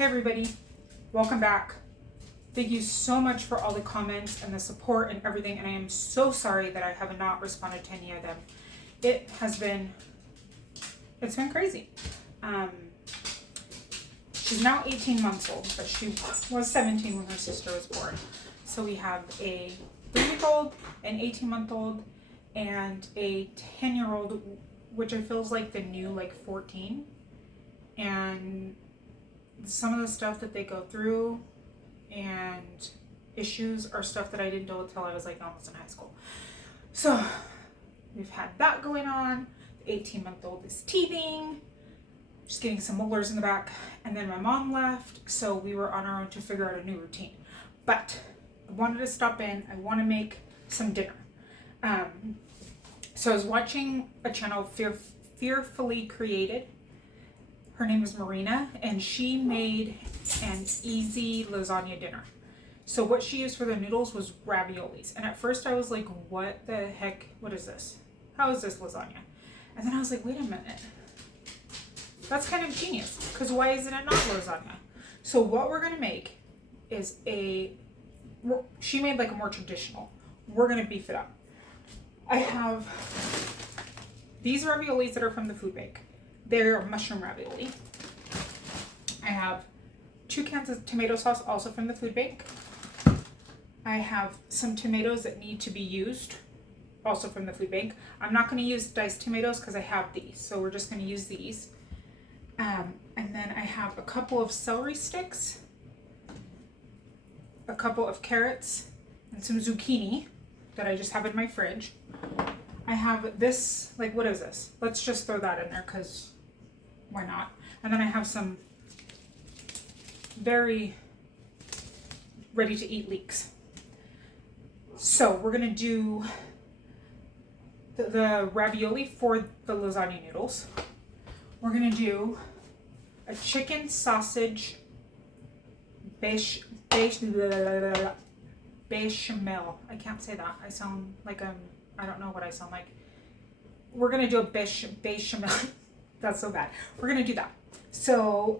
Hey everybody, welcome back. Thank you so much for all the comments and the support and everything, and I am so sorry that I have not responded to any of them. It's been crazy. She's now 18 months old, but she was 17 when her sister was born. So we have a 3-week-old, an 18-month-old, and a 10-year-old, which I feel is like the new 14. And some of the stuff that they go through and issues are stuff that I didn't know until I was almost in high school. So we've had that going on. The 18-month-old is teething, just getting some molars in the back, and then my mom left, so we were on our own to figure out a new routine. But I wanted to stop in. I want to make some dinner. So I was watching a channel, Fearfully Created. Her name is Marina, and she made an easy lasagna dinner. So what she used for the noodles was raviolis. And at first I was like, what the heck? What is this? How is this lasagna? And then I was like, wait a minute. That's kind of genius, because why isn't it not lasagna? So what we're going to make is she made a more traditional. We're going to beef it up. I have these raviolis that are from the food bank. They're mushroom ravioli. I have 2 cans of tomato sauce, also from the food bank. I have some tomatoes that need to be used, also from the food bank. I'm not going to use diced tomatoes because I have these, so we're just going to use these. And then I have a couple of celery sticks, a couple of carrots, and some zucchini that I just have in my fridge. I have this, what is this? Let's just throw that in there because why not? And then I have some very ready to eat leeks. So we're gonna do the ravioli for the lasagna noodles. We're gonna do a chicken sausage bechamel. I can't say that. I sound like I don't know what I sound like. We're gonna do a bechamel. That's so bad. We're gonna do that. So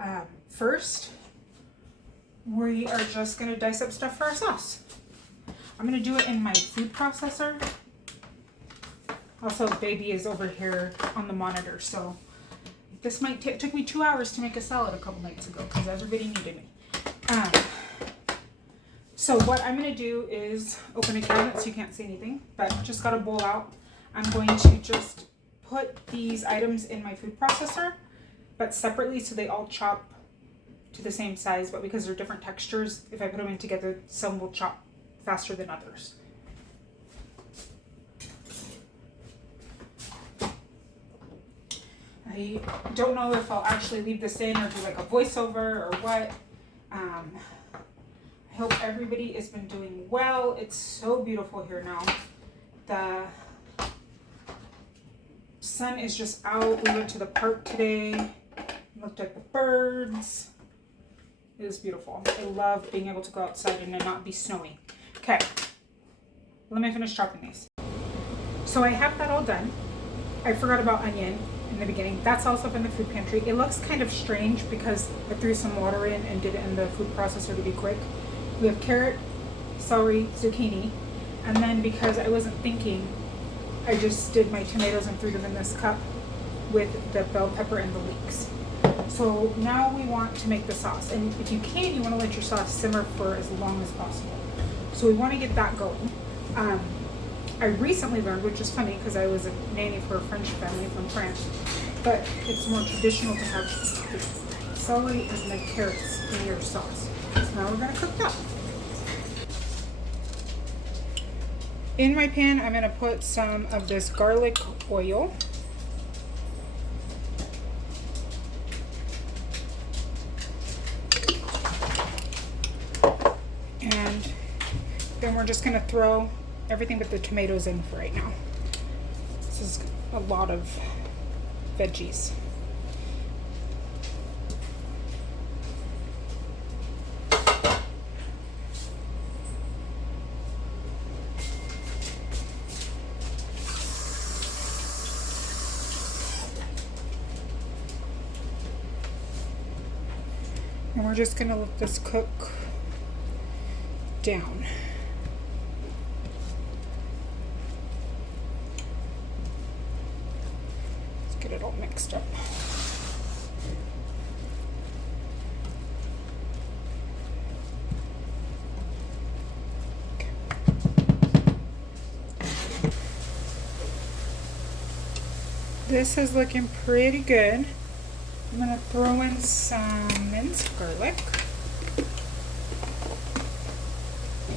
first, we are just gonna dice up stuff for our sauce. I'm gonna do it in my food processor. Also, baby is over here on the monitor, so this might took me 2 hours to make a salad a couple nights ago because everybody needed me. So what I'm gonna do is open a cabinet so you can't see anything, but just got a bowl out. I'm going to just put these items in my food processor, but separately so they all chop to the same size, but because they're different textures, if I put them in together, some will chop faster than others. I don't know if I'll actually leave this in or do a voiceover or what. I hope everybody has been doing well. It's so beautiful here now. The sun is just out. We went to the park today, looked at the birds. It is beautiful. I love being able to go outside and it not be snowy. Okay, let me finish chopping these. So I have that all done. I forgot about onion in the beginning. That's also from the food pantry. It looks kind of strange because I threw some water in and did it in the food processor to be quick. We have carrot, celery, zucchini, and then because I wasn't thinking, I just did my tomatoes and threw them in this cup with the bell pepper and the leeks. So now we want to make the sauce, and if you can, you want to let your sauce simmer for as long as possible. So we want to get that going. I recently learned, which is funny because I was a nanny for a French family from France, but it's more traditional to have the celery and the carrots in your sauce. So now we're going to cook that. In my pan, I'm going to put some of this garlic oil. And then we're just going to throw everything but the tomatoes in for right now. This is a lot of veggies. And we're just gonna let this cook down. Let's get it all mixed up. This is looking pretty good. I'm gonna throw in some minced garlic.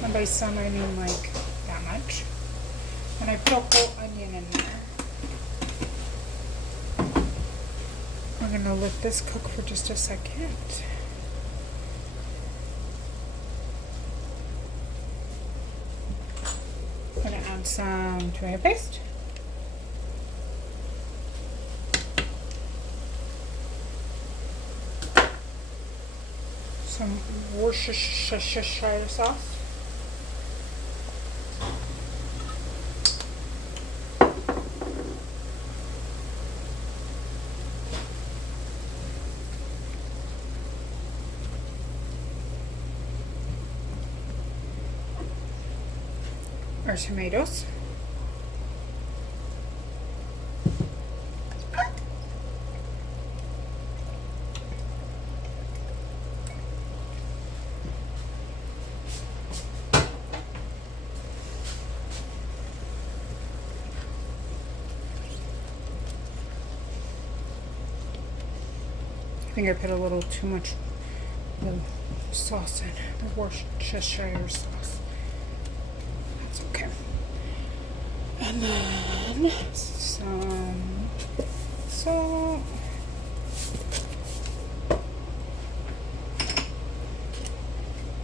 And by some I mean like that much. And I put a whole onion in there. We're gonna let this cook for just a second. I'm gonna add some tomato paste. Some Worcestershire sauce. Our tomatoes. I think I put a little too much sauce in, the Worcestershire sauce. That's okay. And then some salt.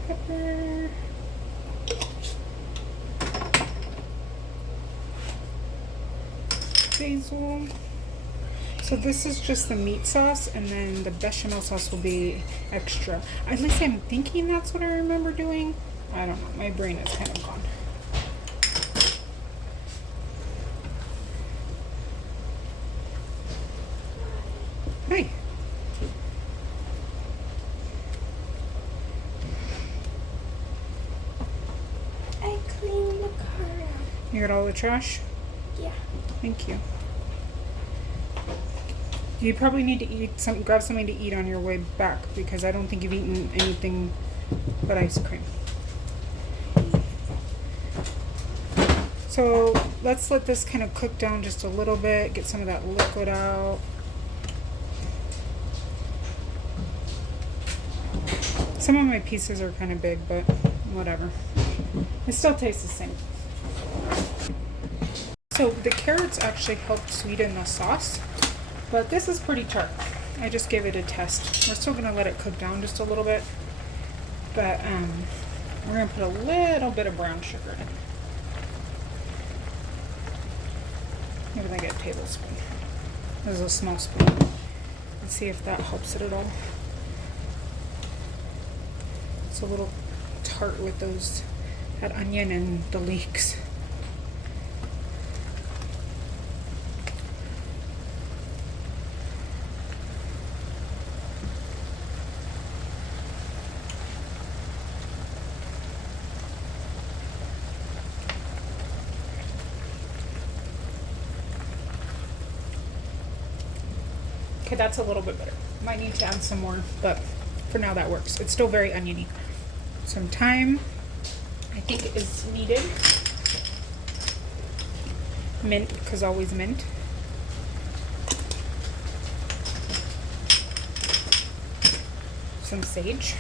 Pepper. Basil. So this is just the meat sauce, and then the bechamel sauce will be extra. At least I'm thinking that's what I remember doing. I don't know. My brain is kind of gone. Hey. I cleaned the car out. You got all the trash? Yeah. Thank you. You probably need to grab something to eat on your way back, because I don't think you've eaten anything but ice cream. So let's let this kind of cook down just a little bit, get some of that liquid out. Some of my pieces are kind of big, but whatever. It still tastes the same. So the carrots actually help sweeten the sauce. But this is pretty tart. I just gave it a test. We're still gonna let it cook down just a little bit. But we're gonna put a little bit of brown sugar in. Maybe like a tablespoon. This is a small spoon. Let's see if that helps it at all. It's a little tart with that onion and the leeks. Okay, that's a little bit better. Might need to add some more, but for now that works. It's still very oniony. Some thyme, I think, is needed. Mint, because always mint. Some sage.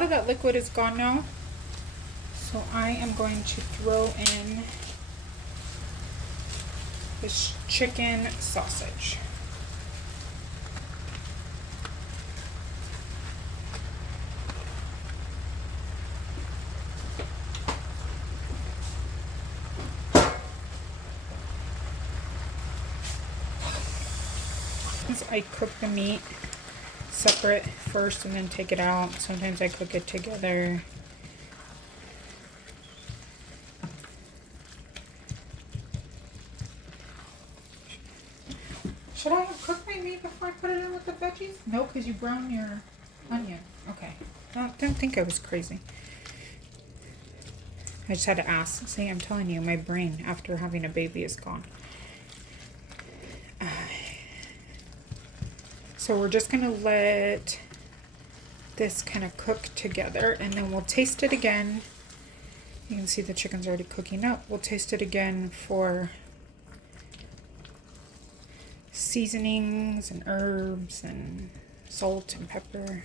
Oh, that liquid is gone now. So I am going to throw in this chicken sausage. I cook the meat separate first and then take it out. Sometimes I cook it together. Should I have cooked my meat before I put it in with the veggies? No, because you brown your onions. I didn't think I was crazy. I just had to ask. See, I'm telling you, my brain after having a baby is gone. So we're just gonna let this kind of cook together, and then we'll taste it again. You can see the chicken's already cooking up. We'll taste it again for seasonings and herbs and salt and pepper.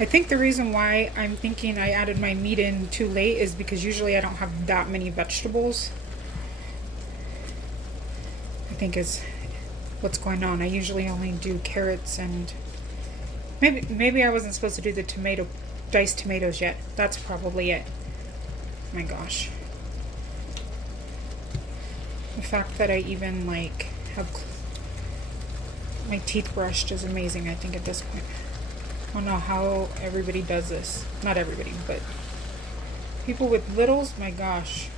I think the reason why I'm thinking I added my meat in too late is because usually I don't have that many vegetables. I think is what's going on. I usually only do carrots and maybe I wasn't supposed to do the diced tomatoes yet. That's probably it. My gosh. The fact that I even like have my teeth brushed is amazing, I think, at this point. I don't know how everybody does this. Not everybody, but people with littles, my gosh.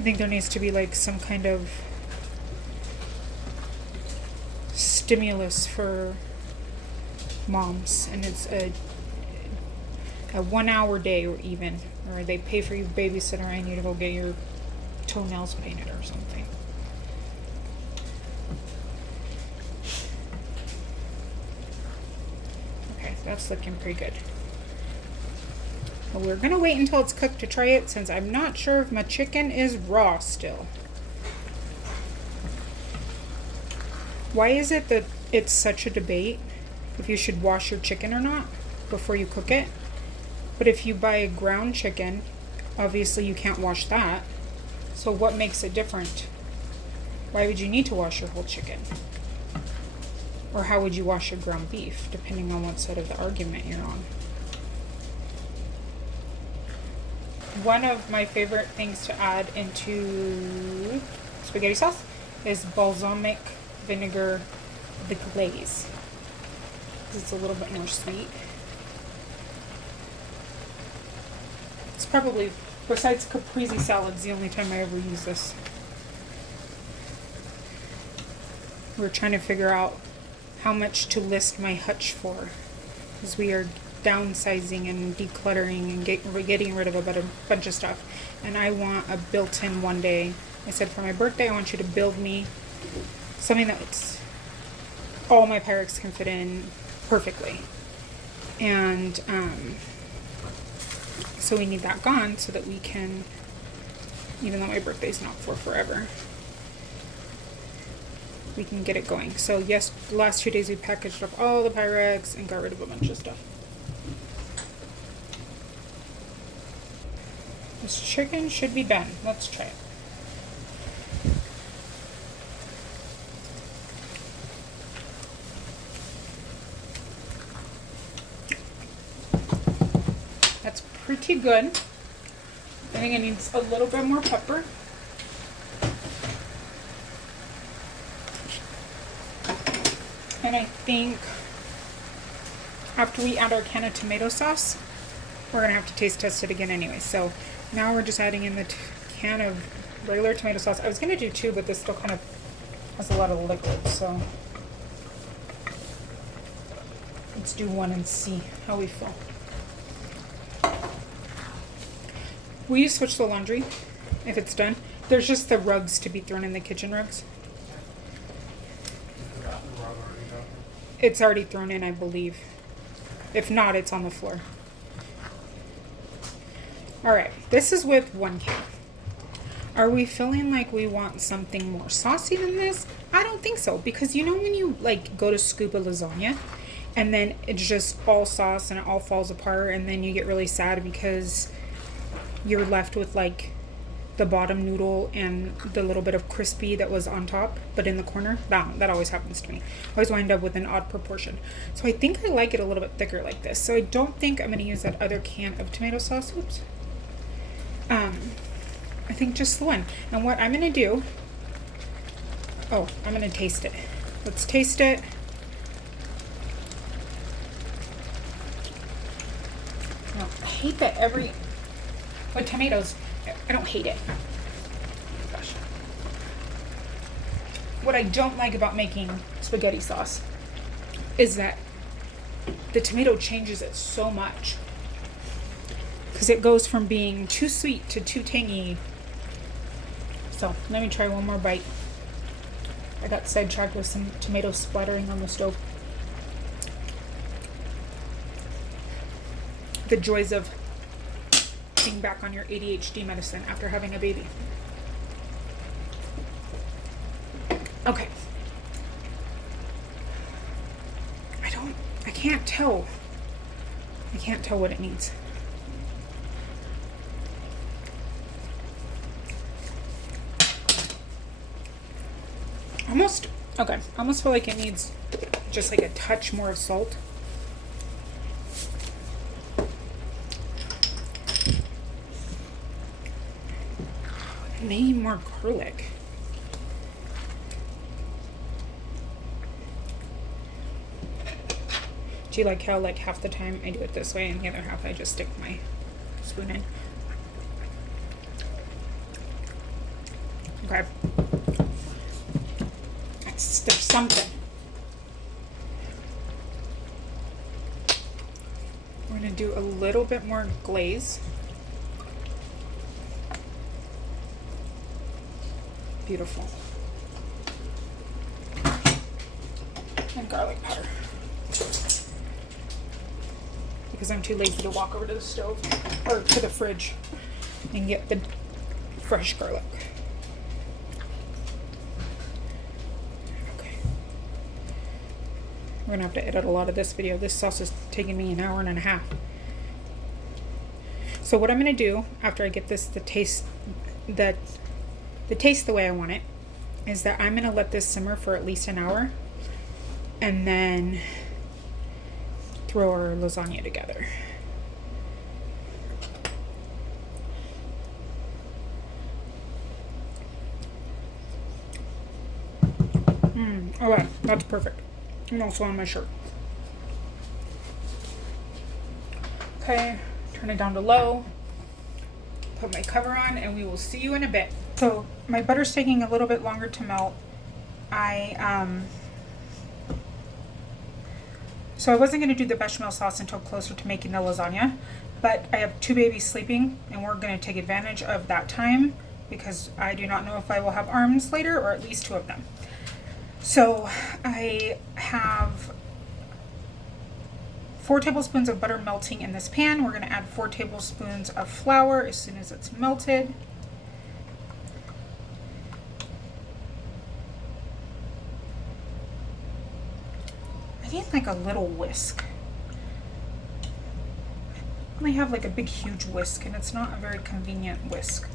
I think there needs to be like some kind of stimulus for moms, and it's a 1 hour day, or even, or they pay for your babysitter and you to go get your toenails painted or something. That's looking pretty good. But we're gonna wait until it's cooked to try it, since I'm not sure if my chicken is raw still. Why is it that it's such a debate if you should wash your chicken or not before you cook it? But if you buy a ground chicken, obviously you can't wash that. So what makes it different? Why would you need to wash your whole chicken? Or how would you wash your ground beef, depending on what side of the argument you're on. One of my favorite things to add into spaghetti sauce is balsamic vinegar, the glaze. Because it's a little bit more sweet. It's probably, besides caprese salads, the only time I ever use this. We're trying to figure out how much to list my hutch for, because we are downsizing and decluttering and getting rid of a bunch of stuff, and I want a built-in one day. I said for my birthday I want you to build me something that all my Pyrex can fit in perfectly, and so we need that gone so that we can, even though my birthday's not for forever, we can get it going. So yes, the last 2 days we packaged up all the Pyrex and got rid of a bunch of stuff. This chicken should be done. Let's try it. That's pretty good. I think it needs a little bit more pepper. And I think after we add our can of tomato sauce, we're going to have to taste test it again anyway. So now we're just adding in the can of regular tomato sauce. I was going to do 2, but this still kind of has a lot of liquid. So let's do 1 and see how we feel. Will you switch the laundry if it's done? There's just the rugs to be thrown in, the kitchen rugs. It's already thrown in, I believe. If not, it's on the floor. Alright, this is with 1 can. Are we feeling like we want something more saucy than this? I don't think so, because you know when you like go to scoop a lasagna and then it's just all sauce and it all falls apart, and then you get really sad because you're left with like the bottom noodle and the little bit of crispy that was on top but in the corner. That always happens to me. I always wind up with an odd proportion. So I think I like it a little bit thicker like this. So I don't think I'm going to use that other can of tomato sauce. Oops. I think just the one. And what I'm going to do, I'm going to taste it. Let's taste it. I hate that with tomatoes, I don't hate it. what I don't like about making spaghetti sauce is that the tomato changes it so much. Because it goes from being too sweet to too tangy. So let me try one more bite. I got sidetracked with some tomato splattering on the stove. The joys of being back on your ADHD medicine after having a baby. Okay. I can't tell. I can't tell what it needs. I almost feel like it needs just like a touch more of salt. Maybe more garlic. Do you like how like half the time I do it this way and the other half I just stick my spoon in? Okay. There's something. We're gonna do a little bit more glaze. Beautiful. And garlic powder. Because I'm too lazy to walk over to the stove or to the fridge and get the fresh garlic. Okay. We're gonna have to edit a lot of this video. This sauce is taking me an hour and a half. So what I'm gonna do after I get this the taste the way I want it is that I'm gonna let this simmer for at least an hour and then throw our lasagna together. Alright, that's perfect. And also on my shirt. Okay, turn it down to low. Put my cover on and we will see you in a bit. So my butter's taking a little bit longer to melt. So I wasn't going to do the bechamel sauce until closer to making the lasagna, but I have 2 babies sleeping and we're going to take advantage of that time because I do not know if I will have arms later, or at least 2 of them. So I have 4 tablespoons of butter melting in this pan. We're going to add 4 tablespoons of flour as soon as it's melted. I need like a little whisk. I only have like a big huge whisk and it's not a very convenient whisk.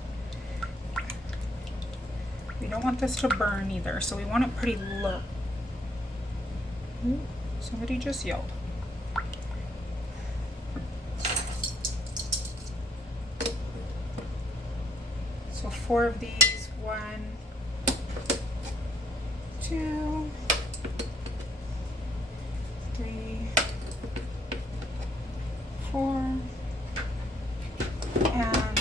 We don't want this to burn either, so we want it pretty low. Ooh, somebody just yelled. So 4 of these, 1, 2, 3, 4, and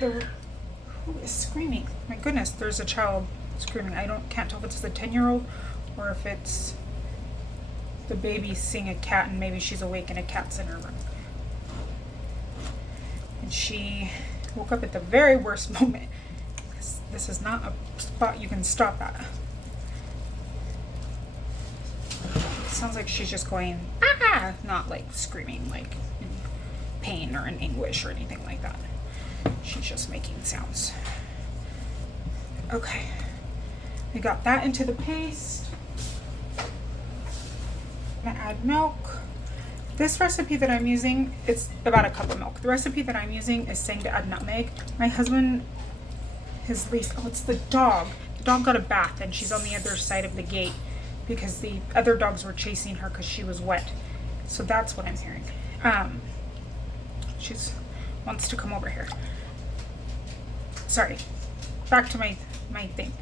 who is screaming? My goodness, there's a child screaming. Can't tell if it's the 10-year-old or if it's the baby seeing a cat and maybe she's awake and a cat's in her room. And she woke up at the very worst moment. This is not a spot you can stop at. It sounds like she's just going, ah! Not like screaming like in pain or in anguish or anything like that. She's just making sounds. Okay. We got that into the paste. I'm gonna add milk. This recipe that I'm using, it's about a cup of milk. The recipe that I'm using is saying to add nutmeg. My husband, his lease, oh, it's the dog. The dog got a bath and she's on the other side of the gate because the other dogs were chasing her because she was wet. So that's what I'm hearing. She's wants to come over here. Sorry. Back to my thing.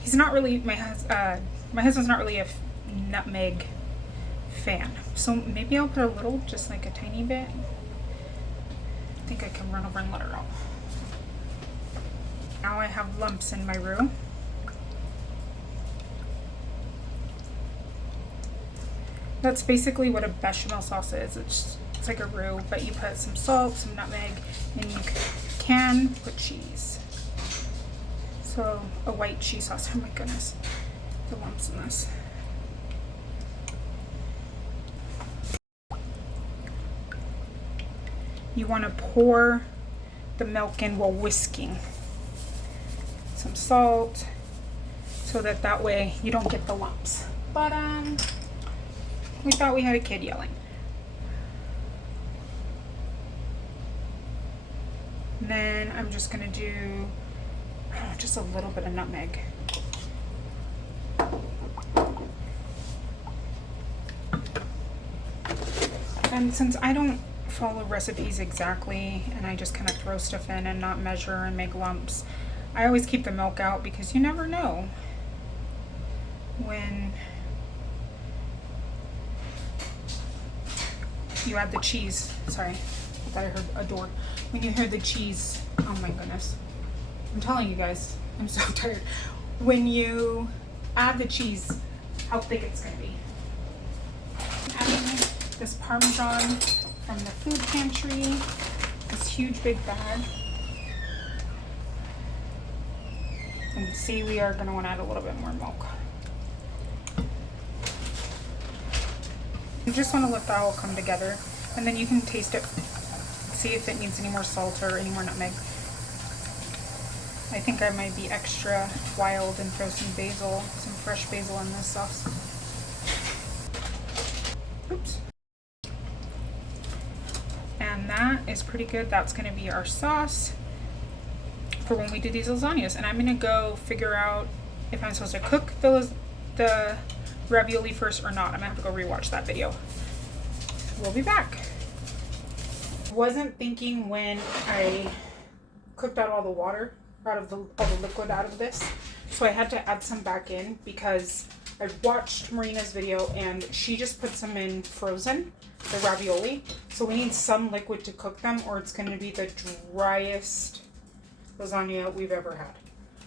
He's not really, my husband's not really a nutmeg fan. So maybe I'll put a little, just like a tiny bit. I think I can run over and let her out. Now I have lumps in my roux. That's basically what a bechamel sauce is. It's like a roux, but you put some salt, some nutmeg, and you can put cheese. So a white cheese sauce. Oh my goodness, the lumps in this. You want to pour the milk in while whisking. Some salt, so that way you don't get the lumps. But we thought we had a kid yelling. And then I'm just gonna do just a little bit of nutmeg. And since I don't follow recipes exactly and I just kind of throw stuff in and not measure and make lumps, I always keep the milk out because you never know when you add the cheese. Sorry, I thought I heard a door. When you hear the cheese, oh my goodness. I'm telling you guys, I'm so tired. When you add the cheese, how thick it's gonna be. I'm adding this Parmesan from the food pantry, this huge big bag. And see, we are gonna wanna add a little bit more milk. You just wanna let that all come together, and then you can taste it, see if it needs any more salt or any more nutmeg. I think I might be extra wild and throw some basil, some fresh basil in this sauce. Oops. And that is pretty good. That's gonna be our sauce for when we do these lasagnas. And I'm gonna go figure out if I'm supposed to cook the ravioli first or not. I'm gonna have to go rewatch that video. We'll be back. Wasn't thinking when I cooked out all the water, all the liquid out of this. So I had to add some back in because I watched Marina's video and she just put some in frozen, the ravioli. So we need some liquid to cook them or it's gonna be the driest lasagna we've ever had.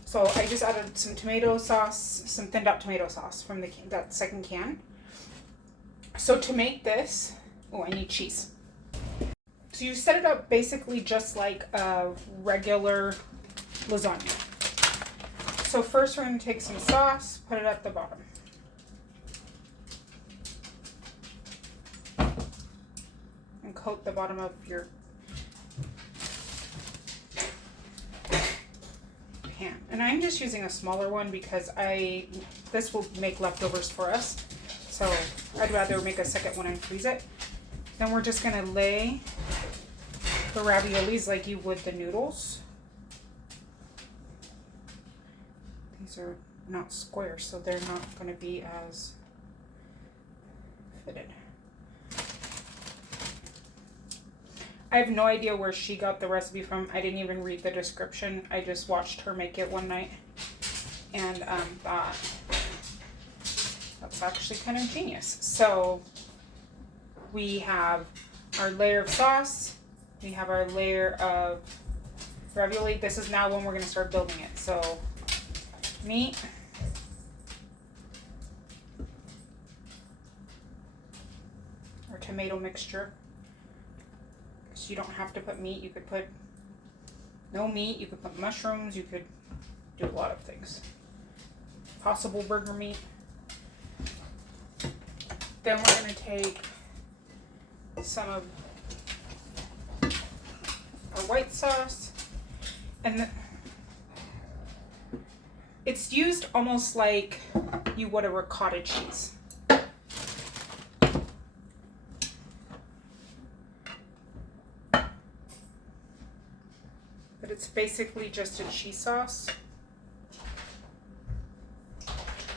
So I just added some tomato sauce, some thinned out tomato sauce from that second can. So to make this, oh, I need cheese. So you set it up basically just like a regular lasagna. So first we're going to take some sauce, put it at the bottom. And coat the bottom of your pan. And I'm just using a smaller one because this will make leftovers for us. So I'd rather make a second one and freeze it. Then we're just going to lay the raviolis like you would the noodles. These are not square, so they're not going to be as fitted. I have no idea where she got the recipe from. I didn't even read the description. I just watched her make it one night and thought that's actually kind of genius. So we have our layer of sauce. We have our layer of ravioli. This is now when we're going to start building it. So meat. Our tomato mixture. So you don't have to put meat. You could put no meat. You could put mushrooms. You could do a lot of things. Possible burger meat. Then we're going to take some of our white sauce, and it's used almost like you would a ricotta cheese. But it's basically just a cheese sauce.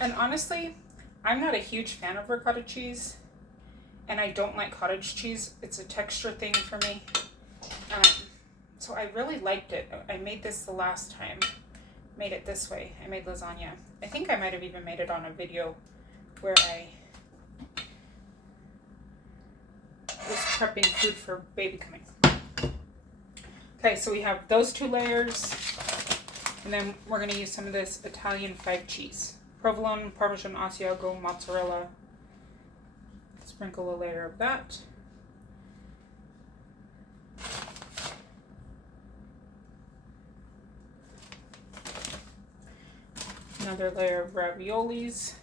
And honestly, I'm not a huge fan of ricotta cheese, and I don't like cottage cheese. It's a texture thing for me. So I really liked it. I made this the last time. Made it this way. I made lasagna. I think I might have even made it on a video where I was prepping food for baby coming. Okay, so we have those two layers. And then we're going to use some of this Italian 5 cheese. Provolone, Parmesan, Asiago, mozzarella. Sprinkle a layer of that. Another layer of raviolis.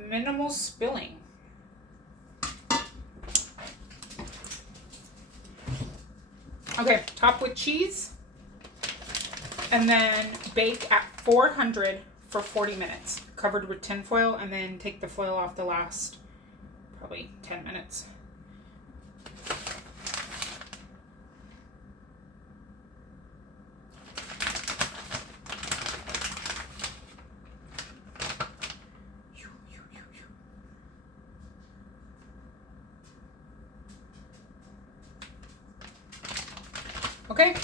Minimal spilling. Okay, top with cheese and then bake at 400 for 40 minutes, covered with tin foil, and then take the foil off the last probably 10 minutes. Okay.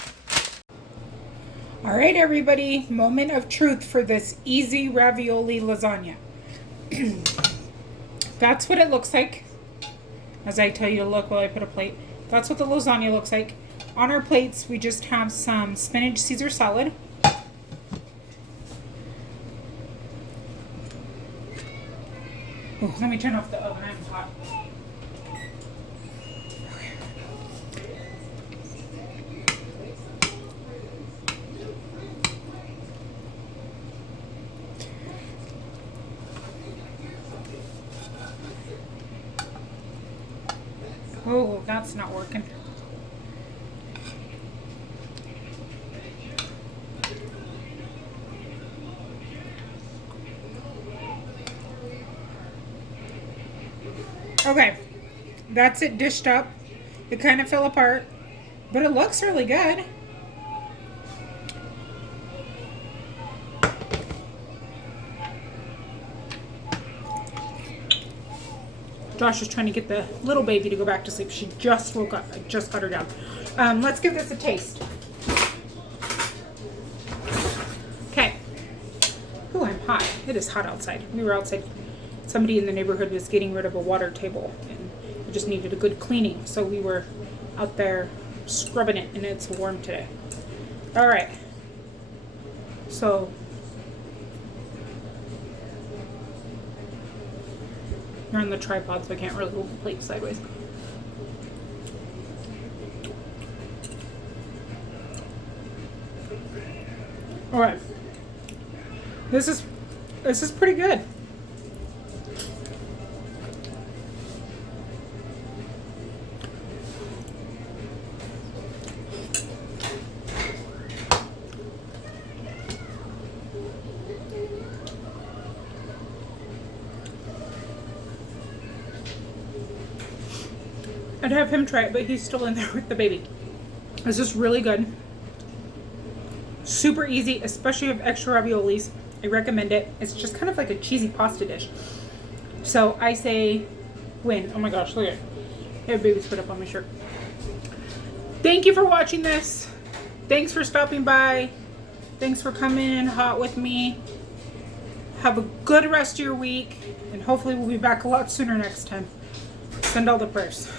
All right, everybody, moment of truth for this easy ravioli lasagna. That's what it looks like. As I tell you to look while I put a plate. That's what the lasagna looks like. On our plates, we just have some spinach Caesar salad. Oh, let me turn off the oven, I'm hot. Oh, that's not working. Okay, that's it dished up. It kind of fell apart, but it looks really good. Josh is trying to get the little baby to go back to sleep. She just woke up. I just got her down. Let's give this a taste. Okay. Oh, I'm hot. It is hot outside. We were outside. Somebody in the neighborhood was getting rid of a water table, and it just needed a good cleaning. So we were out there scrubbing it, and it's warm today. All right. So you're on the tripod, so I can't really hold the plate sideways. All right. This is pretty good. I'd have him try it, but he's still in there with the baby. This is really good. Super easy, especially if you have extra raviolis. I recommend it. It's just kind of like a cheesy pasta dish. So I say win. Oh my gosh, look at it. I have baby spit up on my shirt. Thank you for watching this. Thanks for stopping by. Thanks for coming in hot with me. Have a good rest of your week. And hopefully we'll be back a lot sooner next time. Send all the prayers.